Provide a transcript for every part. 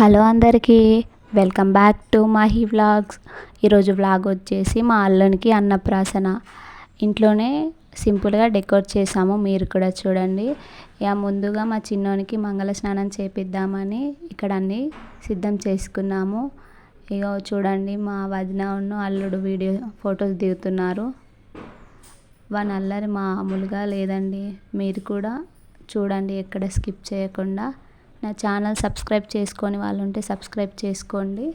Hello అందరికీ welcome back to Mahi vlogs. ఈరోజు vlog వచ్చేసి మా అల్లునికి అన్నప్రాసన. ఇంట్లోనే సింపుల్గా డెకోర్ చేసాము మీరు కూడా చూడండి. ఇక ముందుగా మా చిన్నోనికి మంగళ స్నానం చేపిద్దామని ఇక్కడ అన్నీ సిద్ధం చేసుకున్నాము. ఇక చూడండి మా వదిన ఉన్న అల్లుడు వీడియో ఫొటోస్ దిగుతున్నారు. వాళ్ళ అల్లరి మామూలుగా లేదండి. మీరు కూడా చూడండి ఎక్కడ స్కిప్ చేయకుండా. నా ఛానల్ సబ్స్క్రైబ్ చేసుకొని వాళ్ళు ఉంటే సబ్స్క్రైబ్ చేసుకోండి.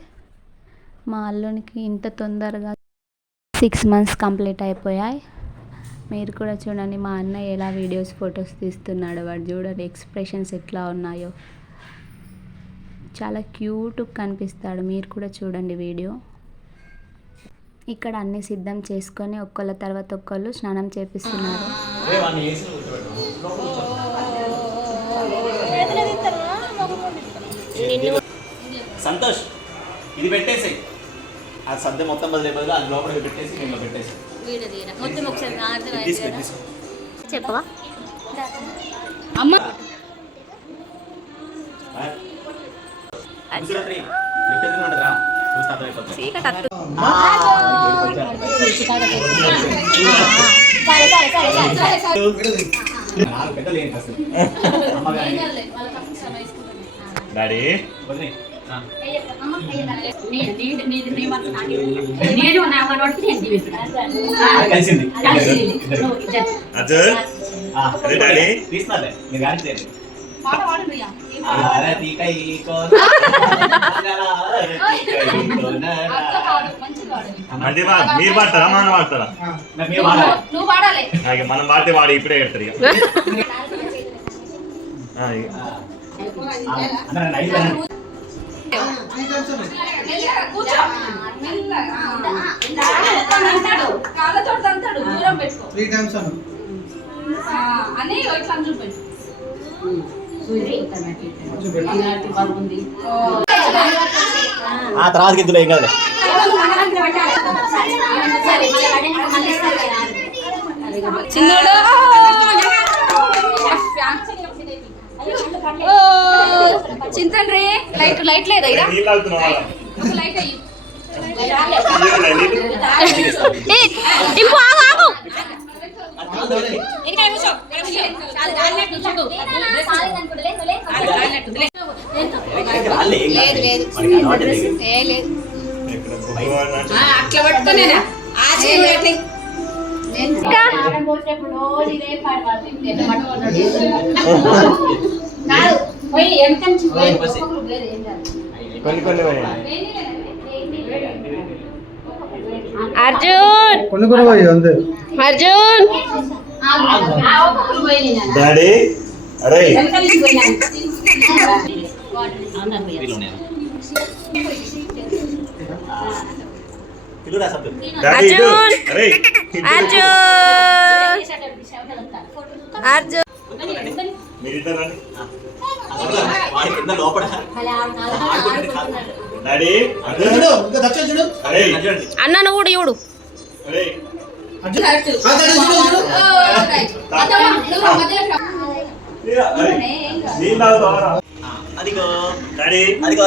మా అల్లునికి ఇంత తొందరగా సిక్స్ మంత్స్ కంప్లీట్ అయిపోయాయి. మీరు కూడా చూడండి మా అన్నయ్య ఎలా వీడియోస్ ఫొటోస్ తీస్తున్నాడు వాడు చూడండి ఎక్స్ప్రెషన్స్ ఎట్లా ఉన్నాయో. చాలా క్యూట్ కనిపిస్తాడు. మీరు కూడా చూడండి వీడియో. ఇక్కడ అన్ని సిద్ధం చేసుకొని ఒక్కళ్ళ తర్వాత ఒక్కళ్ళు స్నానం చేపిస్తున్నారు. సంతోష్ ఇది పెట్టేసి ఆ సద్ద మొత్తం బదిలే బదులు అది లోపలికి పెట్టేసి దీంట్లో పెట్టేసి చెప్పవా? అమ్మ. పెద్దలు ఏంటి అసలు? డాడీ. నేను నా మనోడికి నేను కలిసింది. అర్జున్? అదే డాడీ. తీస్తున్నారులే. మీరు కోన పాడతారా? మనం పాడతారా? నా మీరు వాడాలి. నువ్వు పాడాలి నాకు మనం పాడితే వాడు ఇప్పుడే కడతారు ఇక. ఆ, త్రీ టైమ్స్ అని ఇట్లా ఆ తర్వాత గింతులో ఏం కాదు. చిన్నోడు చింతండ్రి లైట్ లైట్ లేదా? ఒక లైట్ అయ్యి. నీళ్ళు? ఇంపు ఆగు ఆగు. రాలే, ఏం కాదు. లేదు లేదు మనకి అలవాటే లేదు. ఏ లేదు ఇక్కడ బొగ్గు వాడినట్టు. అట్లా పట్టుకునేనా ఆ చేయలేటి కొన్ని కొన్ని పోయాయి. అర్జున్ కొన్ని కొన్ని పోయి అంతే అర్జున్ డాడీ అరే వీళ్ళు ఆ, పిలువురా సబ్బు. డాడీ ఇటు. అర్జున్! అరే అర్జున్ అర్జున్ డాడీ. అన్న నువ్వు కూడా చూడు. అదిగో. డాడీ అదిగో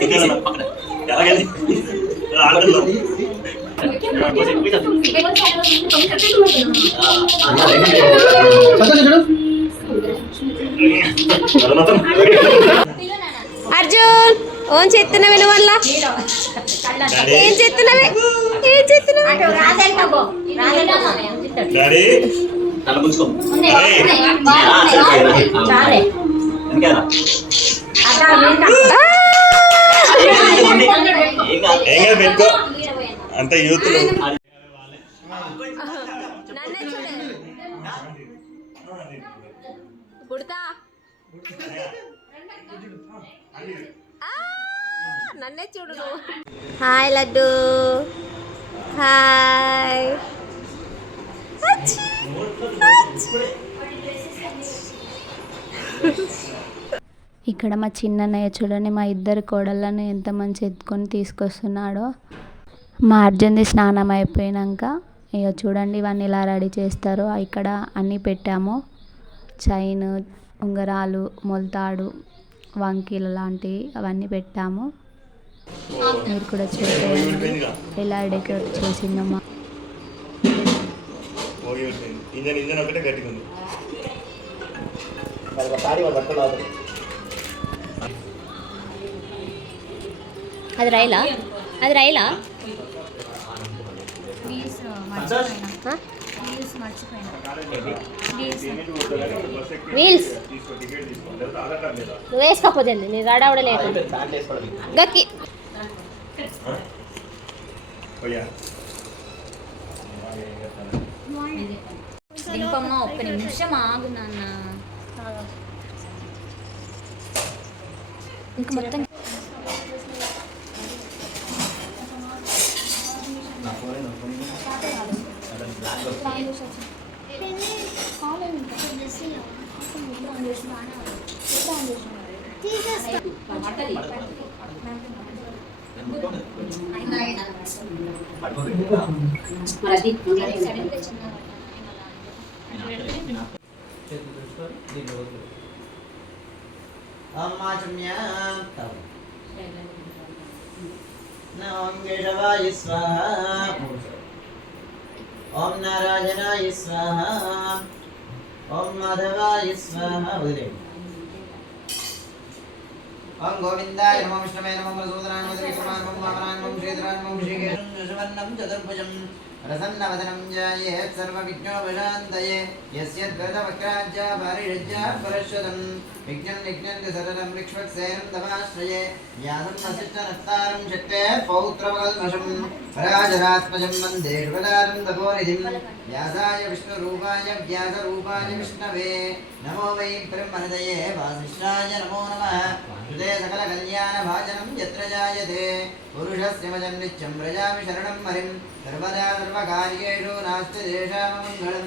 తీసి పక్కన. ఎలాగైంది ఆడల్లో పోసి, పోసి. ఆ, దక్ష చూడు మొత్తం అర్జున్ ఓన్ చేస్తున్నావే నువ్వు వల్ల ఏం చేస్తున్నావే? ఏం. ఏం. ఏం. ఏం అంత యూత్లు నన్నే నన్నే చూడు. హాయ్ లడ్డు. హాయ్. ఇక్కడ మా చిన్నన్నయ్య చూడండి మా ఇద్దరు కోడళ్ళను ఎంత మంచి ఎత్తుకొని తీసుకొస్తున్నాడో. మా అర్జున్ది స్నానం అయిపోయినాక ఇక చూడండి ఇవన్నీ ఇలా రెడీ చేస్తారో. ఇక్కడ అన్నీ పెట్టాము. చైన్ ఉంగరాలు మొలతాడు వంకీలు లాంటివి అవన్నీ పెట్టాము. మీరు కూడా విడిపోయిందిగా ఎలా డెకరేట్ చేసిందమ్మా ఇంజన్ ఇంజన్ ఒకటే గట్టిగా ఉంది. అది రైలా? అది రైలా? సంతోష్ వీల్స్ నువ్వు వేసుకోకపోతే నేను వేసుకోవడం గక్కి. దింపమ్మ ఒక్క నిమిషం ఆగు నాన్న. ఇంక మొత్తం అమ్మా చుమ్యాం ఓం కేశవాయ స్వాహ ఓం నారాయణాయ స్వాహ. ఓం మాధవాయ స్వాహ. వదిలేయండి. ఓం గోవిందాయ నమో విష్ణవే నమో మధుసూదనాయ నమో శ్రీకుమార నమో వామనాయ నమో శ్రీధరాయ నమో శ్రీకేశం. సువర్ణం చతుర్భుజం. ప్రసన్నవదనం ధ్యాయేత్ సర్వవిఘ్నోపశాంతయే యస్య ద్వైతవక్రాజ్య పరశ్వతం విఘ్నం నిఘ్నంతి సరళం విక్ష్వక్సేనం తమాశ్రయే వ్యాసం వసిష్ఠనప్తారం శక్తే పౌత్రవకల్మషం పరాజరాత్మజం వందే యుగదారం తపోనిధిం వ్యాసాయ విష్ణురూపాయ వ్యాసరూపాయ విష్ణవే నమో వై బ్రహ్మహృదయే వాసిష్ఠాయ నమో నమః హృదయ సకల కళ్యాణ భాజనం యత్ర జాయతే పురుషస్య వచం నిత్యం వ్రజామి శరణం హరిం సర్వదా സർവകാര്യേഷു നാസ്തി ദേശാമമംഗളം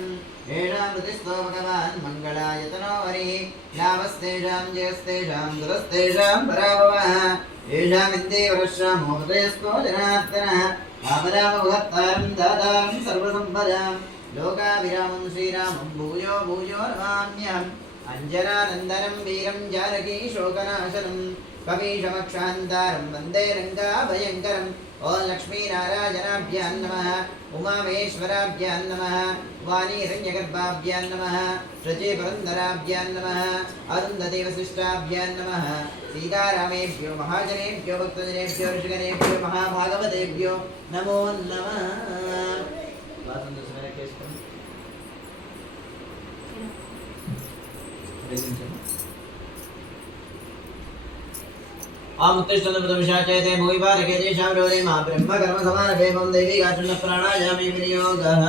ഏഴാം ഋതിസ്ഥോ ഭഗവാൻ മംഗളായതനോ ഹരി ലാഭസ്തേഷാം ജയസ്തേഷാം ദുരസ്തേഷാം പരാഭവ. ഏഷാമിന്ദേ വർഷാ മോഹതയസ്തോ ജനാർദ്ദന. രാമരാമഭക്താരം ദാതാരം സർവസമ്പദാം. ലോകാഭിരാമം ശ്രീരാമം ഭൂയോ ഭൂയോ നമാമ്യം. അഞ്ജനാനന്ദനം വീരം ജാനകീ ശോകനാശനം. కపీశమక్షాంతారం వందే రంగాభయంకరం. ఓం లక్ష్మీనారాయణాభ్యాం నమ. ఉమామేశ్వరాభ్యాం నమ. వాణీరణ్యగర్భాభ్యాం నమ. శచీపురందరాభ్యాం నమ. అరుంధతి వశిష్టాభ్యాం నమ. సీతారామేభ్యో మహాజనేభ్యో భక్తజనేభ్యో ఋషిగణేభ్యో మహాభాగవతేభ్యో నమో నమ. आमुत्तिष्ठन्तु विशाचयते भूविवारके तेषां रोदे मा ब्रह्मकर्मसमारभे मम देवी काचुण्डप्राणायामि विनियोगः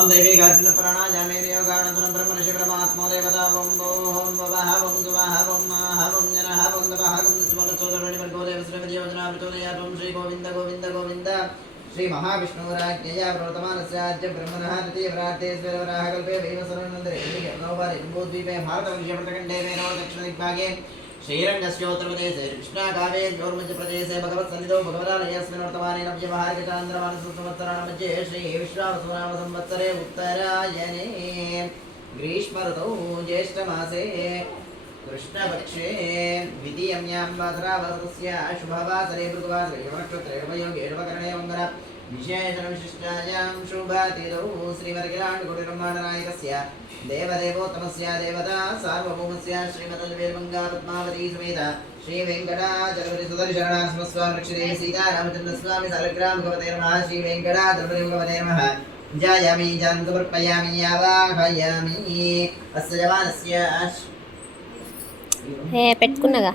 ఓం దేవీ గాచిన ప్రాణాయామేన యోగానంతరం బ్రహ్మర్షి పరమాత్మో దేవతా ఓం ఓం వహ ఓం దువహ ఓం మహ ఓం జనహ ఓం దవహ ఓం స్మరచోదరుని పంటో దేవశ్రీ విజయవచనాభితోదయ ఓం శ్రీ గోవింద గోవింద గోవింద శ్రీ మహావిష్ణురాజ్ఞయ ప్రవర్తమానస్యాద్య బ్రహ్మణः తృతీయ ప్రార్థేశ్వర వరాహకల్పే భీమసరనందరే నోపరి ఇంబోద్వీపే భారత విజయపటకండే మేనో దక్షిణ దిగ్భాగే శ్రీరంగస్యోత్తరప్రదేశే కృష్ణాకావే గౌరమధ్యప్రదేశే భగవత్సన్నిధౌ భగవదాలయస్మిన్ వర్తమానే నవ్యమహార్గచాంద్రమానసంవత్సరాణ మధ్యే శ్రీ విశ్వామ సంవత్సరే ఉత్తరాయణే. గ్రీష్మరుతౌ జ్యేష్ఠమాసే కృష్ణపక్షే ద్వితీయంయాం వాసరావసరస్య శుభవాసరే భృగువాసరే యమనక్షత్రే ఉపయోగేణవకరణే विशेषणविशिष्टायां शुभातिथौ श्रीमर्गिलाण्डकुटिब्रह्माण्डनायकस्य देवदेवोत्तमस्य देवता सार्वभौमस्य श्रीमदल्वीर्मङ्गा पद्मावती समेत श्रीवेङ्कटाचलपति सुदर्शरणास्मस्वामि रक्षिते सीतारामचन्द्रस्वामि सालग्राम भगवते नमः श्रीवेङ्कटाचलपति भगवते नमः जायामि जान् समर्पयामि यावाहयामि अस्य जवानस्य ఏ పెట్టుకున్నగా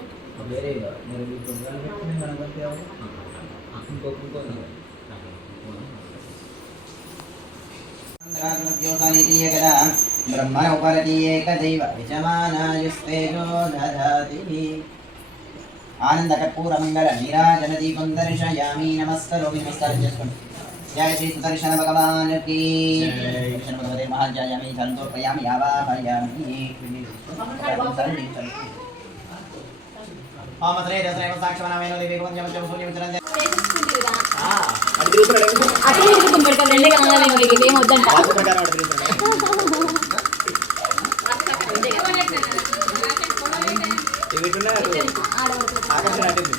ब्रह्मण उपरतीयेकदैव यजमानायुस्तेजो दधाति आनन्दकर्पूरमङ्गल नीराजनदीपं दर्शयामि नमस्करोमि नमस्कारं చేసుకోండి जय श्री सुदर्शन भगवान की कृष्ण भगवते महाजायामि संतोषयामि आवाहयामि ఓం శ్రీ రసైవ సాక్షమనమైన దేవి కొంచెం సూర్యం చరంజ చేసేసుకుంటురా. ఆ అది తిరుగుతున్నాడు అటు తిరుగుతుంది పెడతాం రెండే కనాలి మీకు ఇదేం వద్దంట వాస్తు ప్రకారం వాడు తిరుగుతున్నాడు ఇవి ఇటున్నాయి అటు ఆకర్షణ అటుంది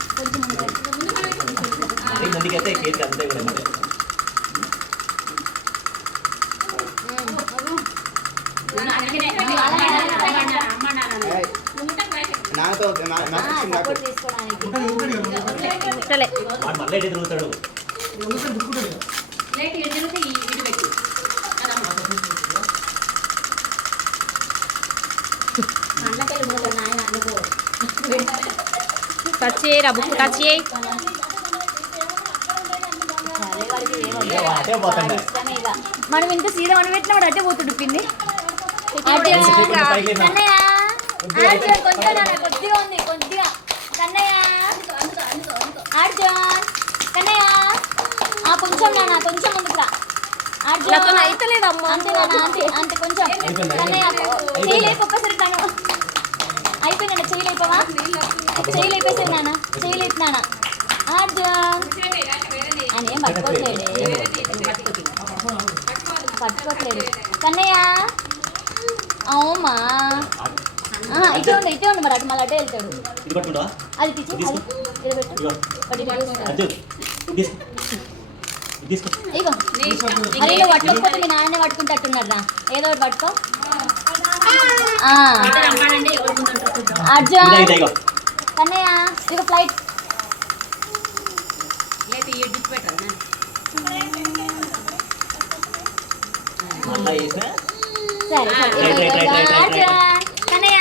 అది ముందుకెళ్తే కేసు అంతే కూడా మరి. ఏయ్, నాన్నతో నా- నాకు మళ్ళీ తిరుగుతాడు లేట్ ఇటు తిరిగితే ఈ ఇటు పెట్టు. అన్నకెళ్ళి మూడు నాయన అనుకో. టచ్ చేయరా బుక్ టచ్ చేయి. ఇక వాడు అటే పోతాడు మనం ఇంత సీదా మనం పెట్టినా వాడు అట్టే పోతుడు పిండి కొద్దిగా ఉంది కొద్దిగా. కన్నయ్య ఆర్జన్ కన్నయ్య. ఆ కొంచెం నాన్న కొంచెం ముందుకు రా అయితలేదమ్మా అంతే నాన్న అంతే. అంతే కొంచెం? కన్నయ్య చేయి లేపు ఒక్కసారి తను. అయిపోయిందండి చేయి లేపవా? చేయి లేపేసారు నాన్న. చేయి లేపు నాన్న. అని ఏం పట్టుకోవట్లేడు పట్టుకోవట్లేదు కన్నయ్య. అవుమా? ఇటే ఉంది ఇటే ఉంది మరి. అటు మళ్ళీ అటే వెళ్తాడు. అది తీసి అది. ఇగో అరే నువ్వు పట్టుకోకపోతే మీ నాన్ననే పట్టుకుంటట్టున్నాడు రా. ఏదో ఒకటి పట్టుకో. అర్జున్. కన్నయ్య ఇక ఫ్లైట్ సరే కన్నయ్య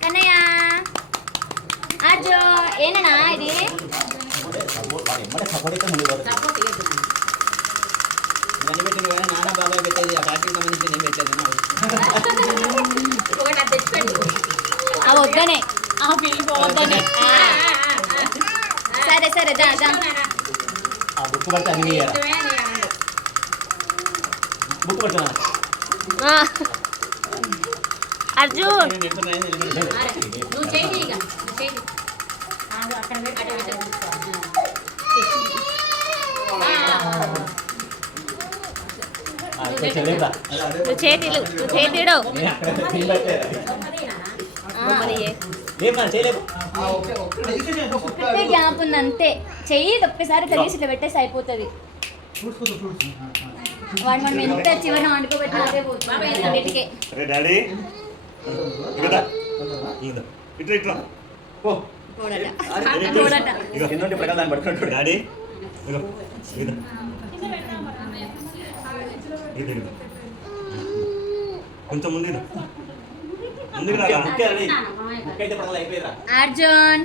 కన్నయ్య. అర్జున్ ఏనా? ఇది సపోర్ట్ సపోర్ట్ ముందు పోతాడు ఇవన్నీ పెట్టింది కానీ నాన్న బాబాయ్ పెట్టేది ఆ ఫ్యాక్టరీకి సంబంధించి నేను పెట్టేది ఆ వద్దనే. ఆ ఫీల్. సరే సరే దా దా. ఆ బుక్ పడితే అన్ని బుక్ పడుతున్నా అర్జున్. నువ్వు చేయి అక్కడ పెట్టు ఆ, కొంచెం లేపురా. నువ్వు చేతిలు నువ్వు చేతిడు. ఒక్కటే గ్యాప్ ఉంది అంతే. చెయ్యి ఒక్కసారి తీసి ఇట్లా పెట్టేసి అయిపోతుంది. వాడు మనం ఎంత చివరిన వండుకోబెట్టినా అదే పోతుంది. ఇట్లా ఇట్లా డాడీ కొంచెం ముందు. అర్జున్.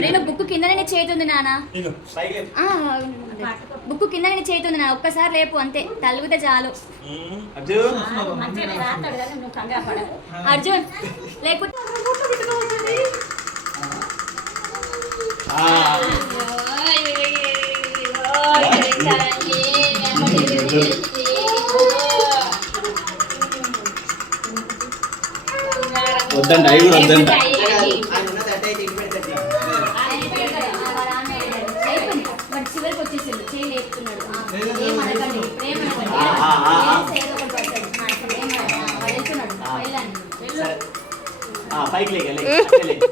నేను బుక్ కిందనే నీ చేతి ఉంది నాన్న. ఇగో. పైకి లేపు. ఆ, బుక్ కిందనే నీ చేతి ఉంది నా ఒక్కసారి లేపు అంతే. తలుగుతే చాలు. అర్జున్. లేకపోతే ఆ, వద్దంట అవి కూడా. ఆ, పైకి లేక లేక.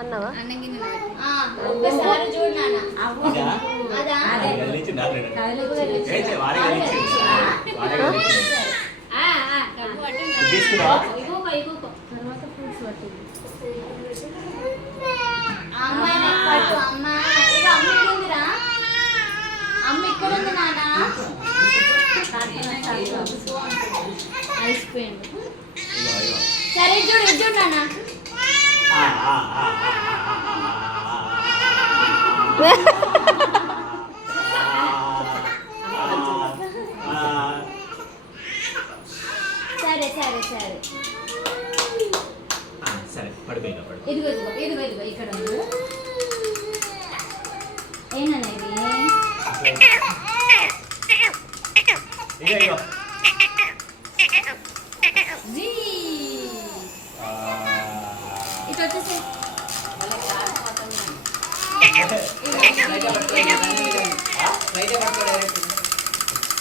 అన్నవా? ఏ పట్టింది. ఇది తీసుకురా. ఇగోకో, ఇగోకో. అమ్మ ఇక్కడ ఉంది నాన్న? ఐస్ క్రీమ్ సరే చూడు చూడు నాన్న సరే సరే సరే సరే పడిపోయిందా? ఇదిగో ఇదిగో ఇదిగో ఇదిగో ఇక్కడ ఏనా